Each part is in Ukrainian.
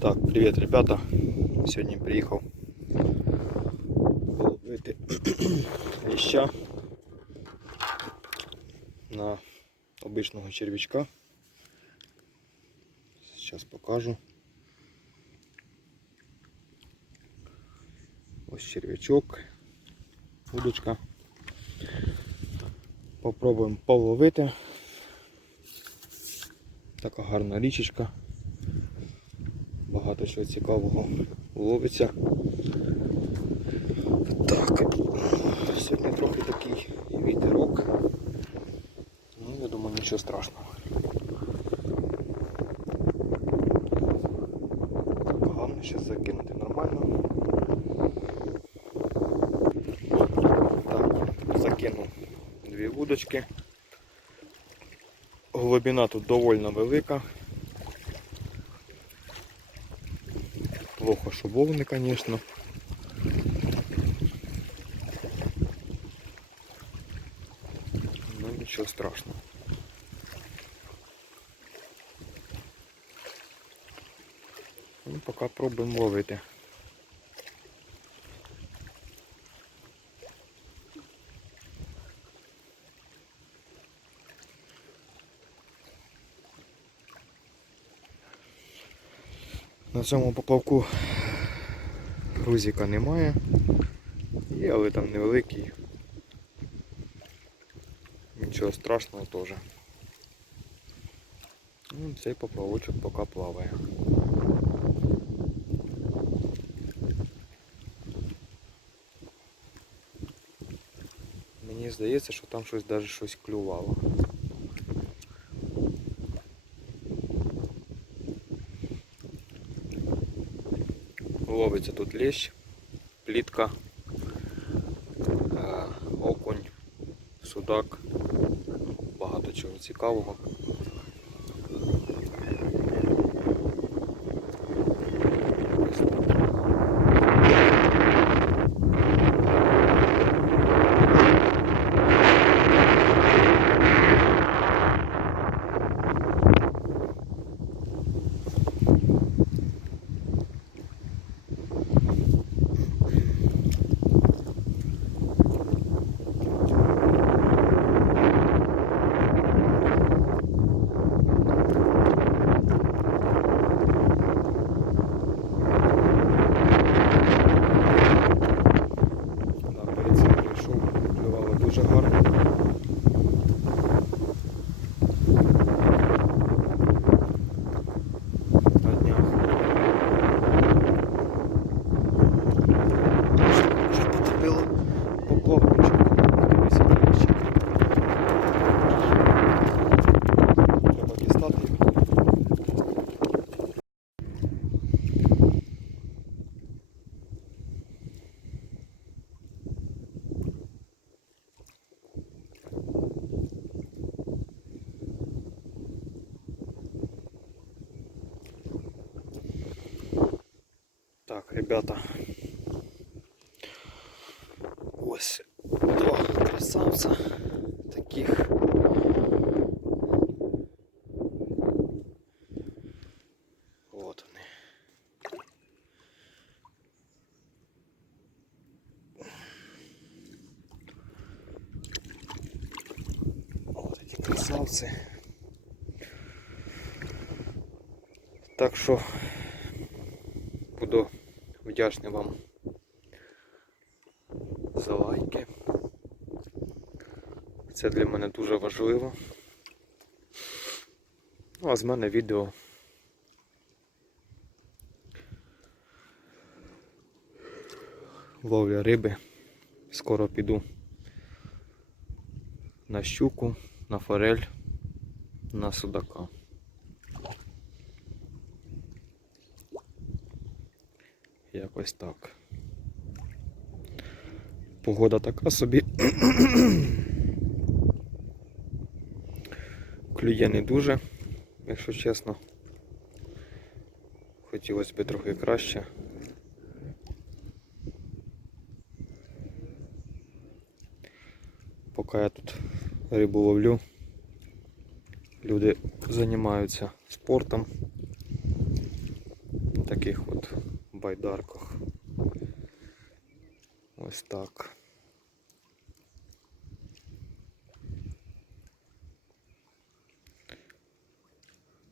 Так, привет, ребята. Сьогодні приїхав ловити ліща на обичного червячка. Зараз покажу. Ось червячок, удочка. Попробуємо половити. Така гарна річечка. Багато чого цікавого ловиться. Так, сьогодні трохи такий вітерок. Ну, я думаю, нічого страшного. Головне зараз закинути нормально. Так, закинув дві вудочки. Глибина тут довольно велика. Плохо, що вовни, звісно. Ну нічого страшного. Ну, поки пробуємо ловити. На цьому поплавку грузика немає. Є, але там невеликий. Нічого страшного теж. Ну, цей поплавочок поки плаває. Мені здається, що там щось навіть щось клювало. Ловиться тут лещ, плітка, е, окунь, судак, багато чого цікавого. Так, ребята. Ось два красавца таких. Вот они. Вот эти красавцы. Так що вдячний вам за лайки. Це для мене дуже важливо. Ну, а з мене відео. Ловля риби. Скоро піду на щуку, на форель, на судака. Якось так. Погода така собі. Клює не дуже, якщо чесно. Хотілося б трохи краще. Поки я тут рибу ловлю, люди займаються спортом. таких от байдарках. Ось так.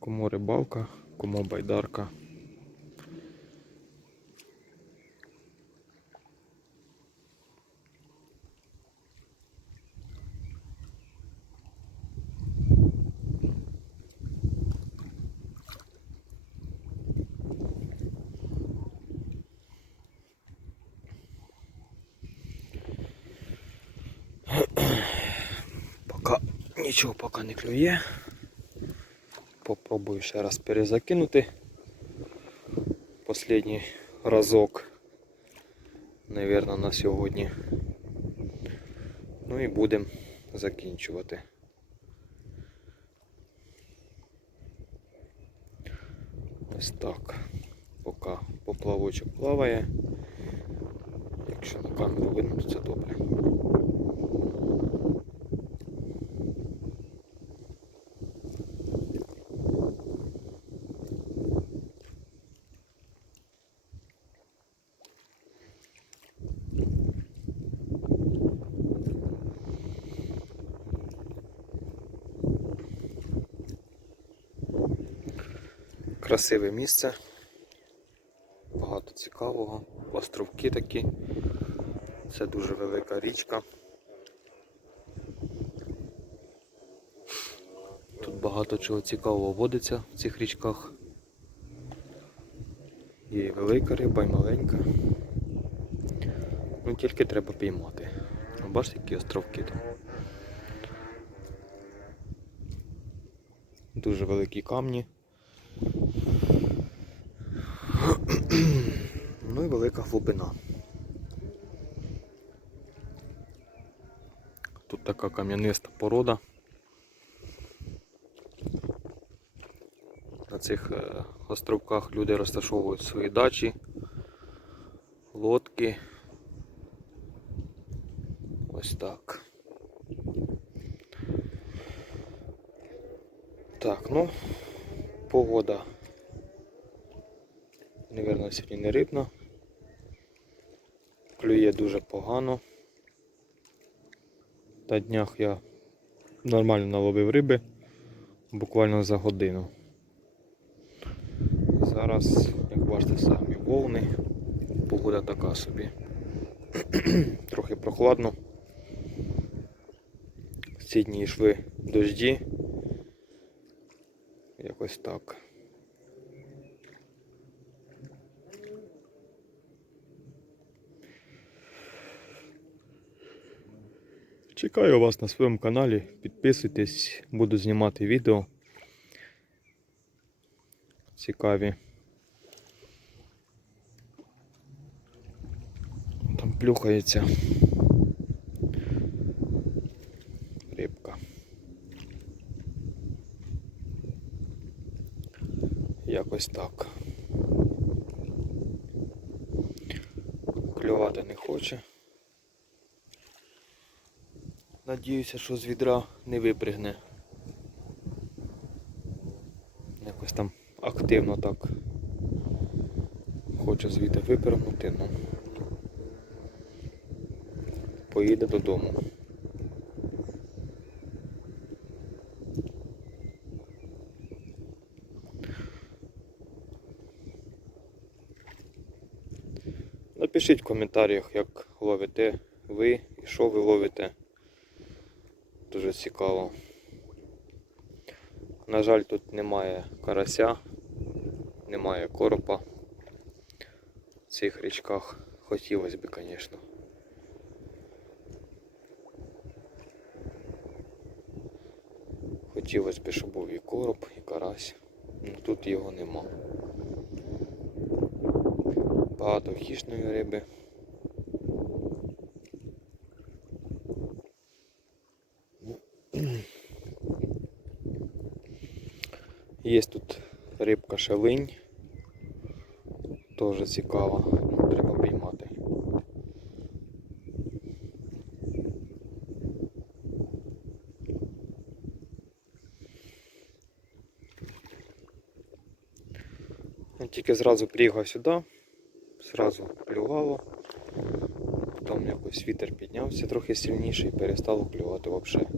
Кому рибалка, кому байдарка. Нічого поки не клює. Попробую ще раз перезакинути. Последній разок, Навірно, на сьогодні. Ну і будемо закінчувати. Ось так. Поки поплавочок плаває. Якщо на камеру видно, то це добре. Красиве місце. Багато цікавого. Островки такі. Це дуже велика річка. Тут багато чого цікавого водиться в цих річках. Є і велика риба, і маленька. Ну тільки треба піймати. А Бачите, які островки там. Дуже великі камні. Ну і велика глибина. Тут така кам'яниста порода. На цих е, островках люди розташовують свої дачі, лодки. Ось так. Так, ну, погода. Наверно, сьогодні не рибна. Клює дуже погано. На днях я нормально наловив риби буквально за годину. Зараз, як бачите, самі волни, погода така собі. Трохи прохладно. Ці дні йшли дожді. Якось так. Чекаю вас на своєму каналі. Підписуйтесь, буду знімати відео. Цікаві. Там плюхається рибка. Якось так. Клювати не хоче. Надіюся, що з відра не випригне. Якось там активно так хоче звідти випригнути, ну поїде додому. Напишіть в коментарях, як ловите ви і що ви ловите. Дуже цікаво. На жаль, тут немає карася, немає коропа в цих річках. Хотілося б, звісно. Хотілося б, щоб був і короб, і карась. Ну, тут його нема. Багато хищної риби. Є тут рибка шалинь. Теж цікава. Треба піймати. Тільки зразу приїхав сюди, зразу клювало. Потім якось вітер піднявся трохи сильніше і перестало клювати взагалі.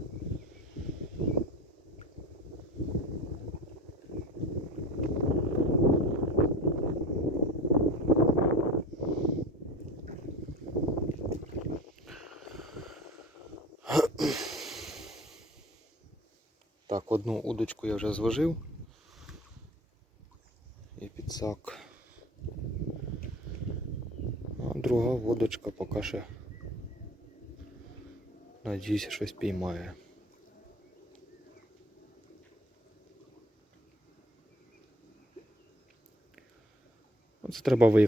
Так, одну удочку я вже зложив. І підсак. А друга водочка поки ще. Надіюся, щось піймає. Це треба виїхати.